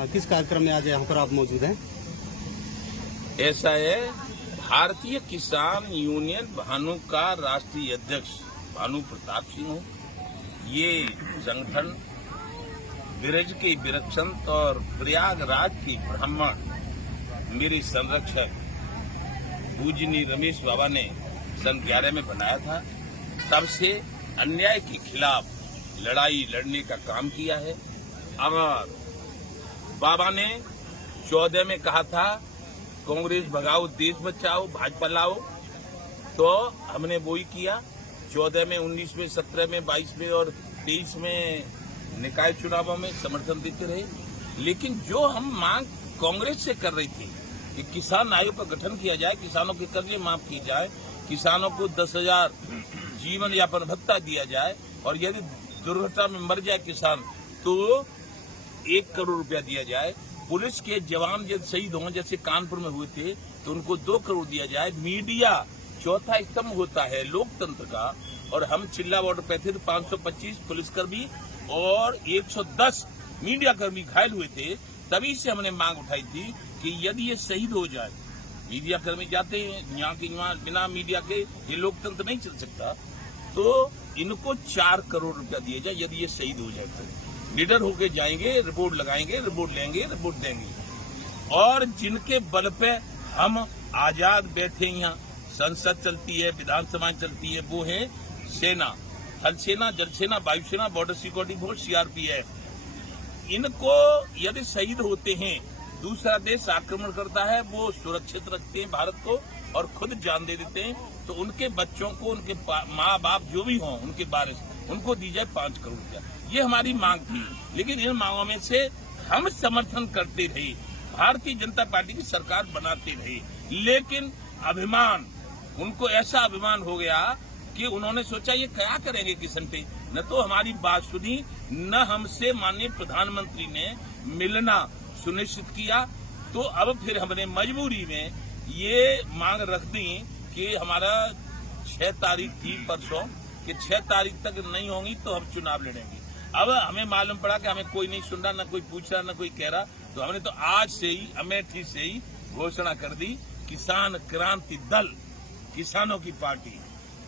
किस कार्यक्रम में आज यहाँ पर आप मौजूद हैं? ऐसा है, भारतीय किसान यूनियन भानु का राष्ट्रीय अध्यक्ष भानु प्रताप सिंह हूँ। ये संगठन ब्रज के विरक्षंत और प्रयागराज की ब्राह्मण मेरे संरक्षक पूजनीय रमेश बाबा ने सन 11 में बनाया था। तब से अन्याय के खिलाफ लड़ाई लड़ने का काम किया है। अगर बाबा ने 14 में कहा था कांग्रेस भगाओ देश बचाओ भाजपा लाओ, तो हमने वो ही किया। 14 में, 19 में, 17 में, 22 में और 23 में निकाय चुनावों में समर्थन देते रहे। लेकिन जो हम मांग कांग्रेस से कर रही थी कि किसान आयोग का गठन किया जाए, किसानों के कर्जे माफ किए जाए, किसानों को 10,000 जीवन यापन भत्ता दिया जाए और यदि दुर्घटना में मर जाए किसान तो 1 करोड़ रुपया दिया जाए। पुलिस के जवान जब शहीद हों, जैसे कानपुर में हुए थे, तो उनको 2 करोड़ दिया जाए। मीडिया चौथा स्तंभ होता है लोकतंत्र का, और हम चिल्ला बॉर्डर पे थे तो 525 पुलिसकर्मी और 110 मीडिया कर्मी घायल हुए थे। तभी से हमने मांग उठाई थी कि यदि ये शहीद हो जाए, मीडिया कर्मी जाते हैं यहाँ की बिना मीडिया के ये लोकतंत्र नहीं चल सकता, तो इनको 4 करोड़ रुपया दिया जाए। यदि ये शहीद हो जाए तो निडर होके जाएंगे, रिपोर्ट लगाएंगे, रिपोर्ट लेंगे, रिपोर्ट देंगे। और जिनके बल पे हम आजाद बैठे यहाँ, संसद चलती है, विधानसभा चलती है, वो है सेना, थल सेना, जल सेना, वायुसेना, बॉर्डर सिक्योरिटी फोर्स, सीआरपीएफ। इनको यदि शहीद होते हैं, दूसरा देश आक्रमण करता है, वो सुरक्षित रखते हैं भारत को और खुद जान दे देते हैं, तो उनके बच्चों को, उनके माँ बाप जो भी हों, उनके वारिस, उनको दी जाए 5 करोड़ रुपया। ये हमारी मांग थी। लेकिन इन मांगों में से हम समर्थन करते रहे, भारतीय जनता पार्टी की सरकार बनाते रहे। लेकिन अभिमान, उनको ऐसा अभिमान हो गया कि उन्होंने सोचा ये क्या करेंगे किसान पे। न तो हमारी बात सुनी, न हमसे माननीय प्रधानमंत्री ने मिलना सुनिश्चित किया। तो अब फिर हमने मजबूरी में ये मांग रख दी कि हमारा 6 तारीख थी परसों, कि 6 तारीख तक नहीं होंगी तो हम चुनाव लड़ेंगे। अब हमें मालूम पड़ा कि हमें कोई नहीं सुन रहा, न कोई पूछ रहा, न कोई कह रहा, तो हमने तो आज से ही अमेठी से ही घोषणा कर दी, किसान क्रांति दल, किसानों की पार्टी,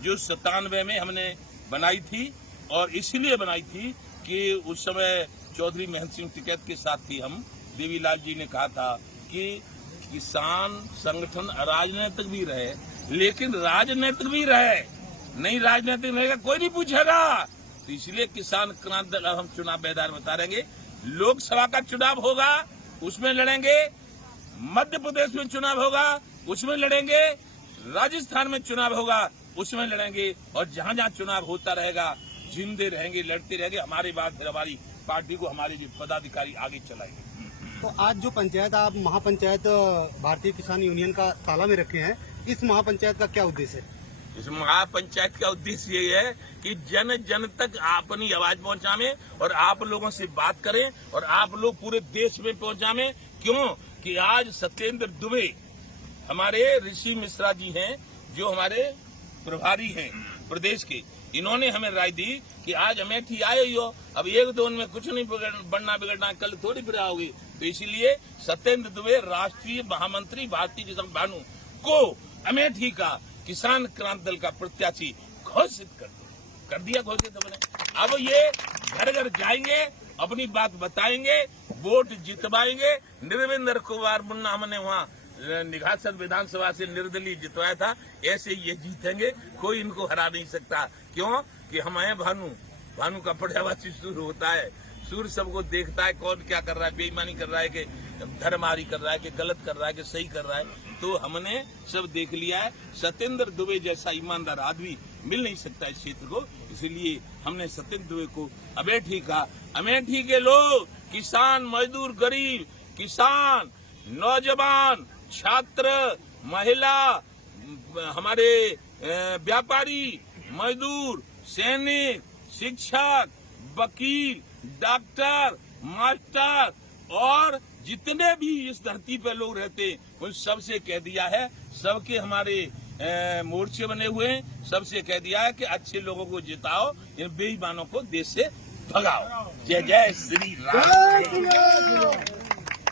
जो 97 में हमने बनाई थी। और इसलिए बनाई थी कि उस समय चौधरी महंत सिंह टिकैत के साथ थी हम। देवीलाल जी ने कहा था कि किसान संगठन अराजनैतिक भी रहे, लेकिन राजनैतिक भी रहे। नहीं राजनीतिक रहेगा कोई नहीं पूछेगा। तो इसलिए किसान क्रांति दल हम चुनाव मैदान में उतारेंगे। लोकसभा का चुनाव होगा, उसमें लड़ेंगे। मध्य प्रदेश में चुनाव होगा, उसमें लड़ेंगे। राजस्थान में चुनाव होगा, उसमें लड़ेंगे। और जहां जहां चुनाव होता रहेगा, जिंदे रहेंगे, लड़ते रहेंगे। हमारे बाद फिर हमारी पार्टी को हमारे जो पदाधिकारी आगे चलाएंगे। तो आज जो पंचायत, आप महापंचायत भारतीय किसान यूनियन का ताला में रखे हैं, इस महापंचायत का क्या उद्देश्य है? इस महापंचायत का उद्देश्य ये है कि जन जन तक अपनी आवाज पहुंचावे और आप लोगों से बात करें और आप लोग पूरे देश में पहुंचावे। क्यों कि आज सत्येंद्र दुबे हमारे ऋषि मिश्रा जी हैं, जो हमारे प्रभारी हैं प्रदेश के, इन्होंने हमें राय दी कि आज अमेठी आए ही हो, अब 1-2 में कुछ नहीं बढ़ना बिगड़ना, कल थोड़ी फिर आओगे। तो इसीलिए सत्येंद्र दुबे राष्ट्रीय महामंत्री भारतीय किसान भानु को अमेठी का किसान क्रांति दल का प्रत्याशी घोषित कर दिया घोषित हमने। अब ये घर घर जाएंगे, अपनी बात बताएंगे, वोट जितवाएंगे। निर्विंदर कुमार मुन्ना हमने वहाँ निघासन विधानसभा से निर्दलीय जितवाया था, ऐसे ये जीतेंगे। कोई इनको हरा नहीं सकता। क्यों कि हम हैं भानु का पर्यावाची सूर्य होता है। सूर्य सबको देखता है, कौन क्या कर रहा है, बेईमानी कर रहा है कि धर्मारी कर रहा है कि गलत कर रहा है कि सही कर रहा है। तो हमने सब देख लिया है। सत्येंद्र दुबे जैसा ईमानदार आदमी मिल नहीं सकता इस क्षेत्र को। इसलिए हमने सत्येंद्र दुबे को अमेठी के लोग, किसान, मजदूर, गरीब, किसान, नौजवान, छात्र, महिला, हमारे व्यापारी, मजदूर, सैनिक, शिक्षक, वकील, डॉक्टर, मास्टर और जितने भी इस धरती पर लोग रहते हैं, उन सबसे कह दिया है, सबके हमारे मोर्चे बने हुए हैं, सबसे कह दिया है कि अच्छे लोगों को जिताओ, इन बेईमानों को देश से भगाओ। जय जय श्री राम।